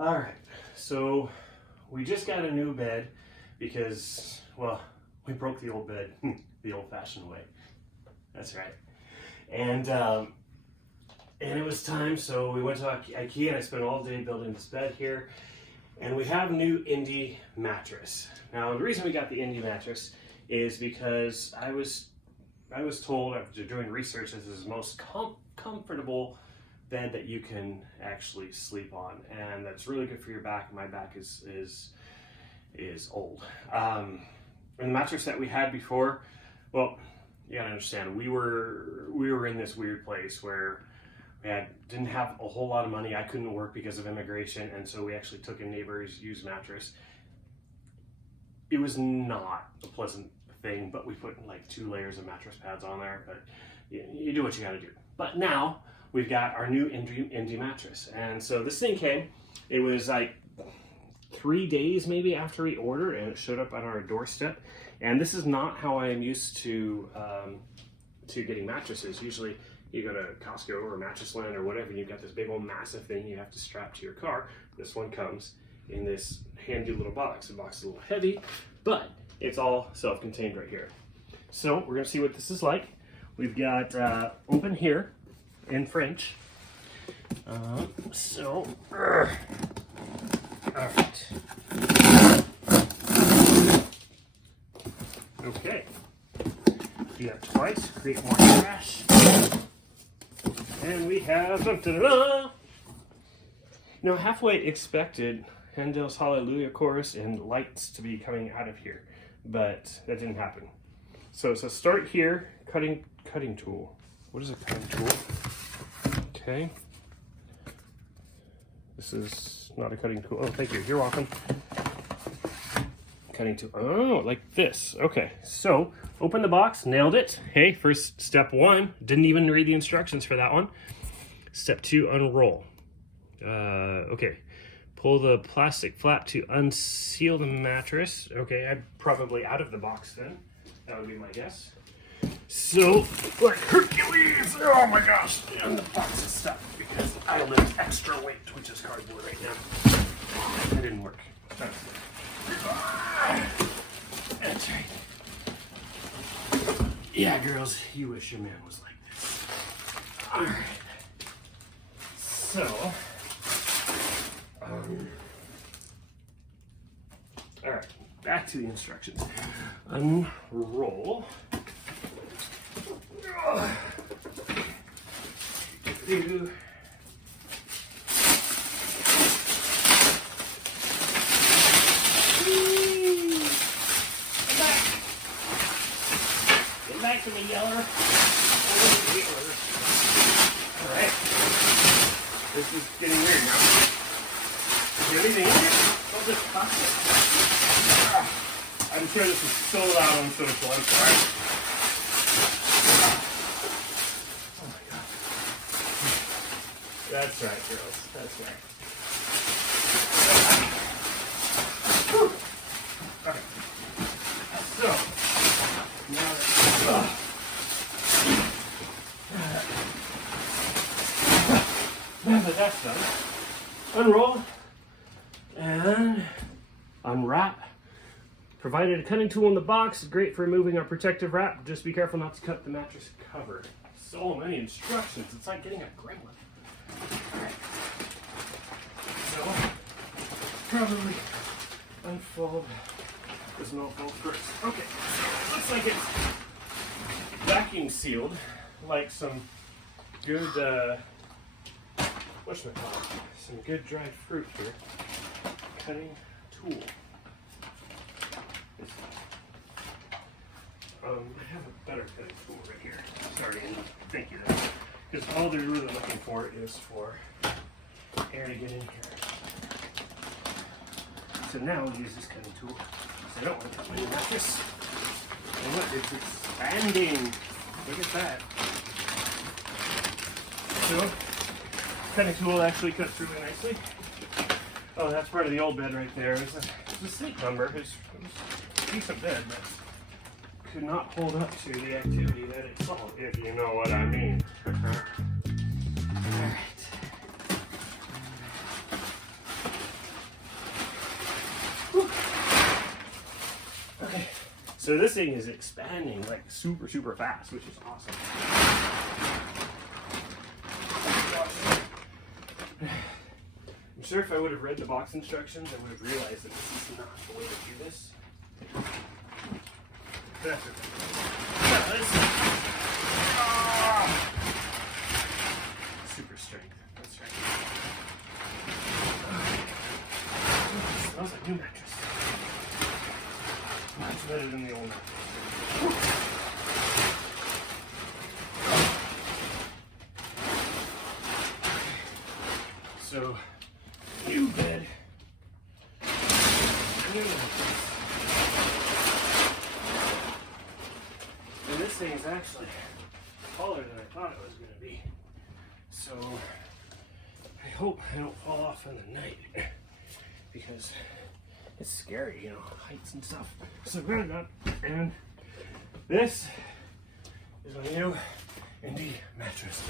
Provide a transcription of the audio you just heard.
All right, so we just got a new bed because, well, we broke the old bed the old-fashioned way. That's right. And it was time, so we went to IKEA and I spent all day building this bed here. And we have a new Endy mattress. Now, the reason we got the Endy mattress is because I was told after doing research this is the most comfortable bed that you can actually sleep on, and that's really good for your back. My back is old. And the mattress that we had before, well, you gotta understand, we were in this weird place where we didn't have a whole lot of money. I couldn't work because of immigration, and so we actually took a neighbor's used mattress. It was not a pleasant thing, but we put like 2 layers of mattress pads on there. But you do what you gotta do. But now we've got our new Endy mattress. And so this thing came, it was like 3 days maybe after we ordered, and it showed up on our doorstep. And this is not how I am used to getting mattresses. Usually you go to Costco or Mattress Land or whatever, and you've got this big old massive thing you have to strap to your car. This one comes in this handy little box. The box is a little heavy, but it's all self-contained right here. So we're gonna see what this is like. We've got open here in French. All right. Okay. Do that twice, create more trash. And we have, now halfway expected Handel's Hallelujah chorus and lights to be coming out of here, but that didn't happen. So start here, cutting tool. What is a cutting tool? Okay. This is not a cutting tool. Oh, thank you. You're welcome. Cutting tool. Oh, like this. Okay. So open the box. Nailed it. Hey, first step 1. Didn't even read the instructions for that one. Step 2, unroll. Okay. Pull the plastic flap to unseal the mattress. Okay, I'm probably out of the box then. That would be my guess. So, like Hercules, oh my gosh, and the box is stuck because I lift extra weight, which is cardboard right now. That didn't work. That's right. Yeah, girls, you wish your man was like this. All right. So, all right, back to the instructions. Unroll. Do. Get back to me, yeller. All right. This is getting weird now. Is there anything in it? I'll just toss it. I'm sure this is so loud on social. I'm sorry. Oh my God. That's right, girls. That's right. Okay. So, now that that's done, unroll and unwrap. Provided a cutting tool in the box, great for removing our protective wrap. Just be careful not to cut the mattress cover. So many instructions. It's like getting a gremlin. All right. So, probably unfold this no-fold first. Okay. Looks like it's vacuum sealed, like some good, whatchamacallit, some good dried fruit here. Cutting tool. I have a better cutting tool right here. Sorry, Andy. Thank you. Because all they're really looking for is for air to get in here. So now we'll use this cutting tool. Because I don't want to cut my mattress. And look, it's expanding. Look at that. So, cutting tool actually cuts really nicely. Oh, that's part of the old bed right there. It's a sleep number. It's a decent bed, but could not hold up to the activity that it saw, if you know what I mean. Alright. So this thing is expanding like super, super fast, which is awesome. I'm sure if I would have read the box instructions, I would have realized that this is not the way to do this. That's okay. Yeah, super strength. That's right. It smells like new mattress. Much better than the old mattress. So, new bed. New mattress. And this thing is actually taller than I thought it was going to be. So, I hope I don't fall off in the night because it's scary, you know, heights and stuff. So grab that, and this is my new Endy mattress.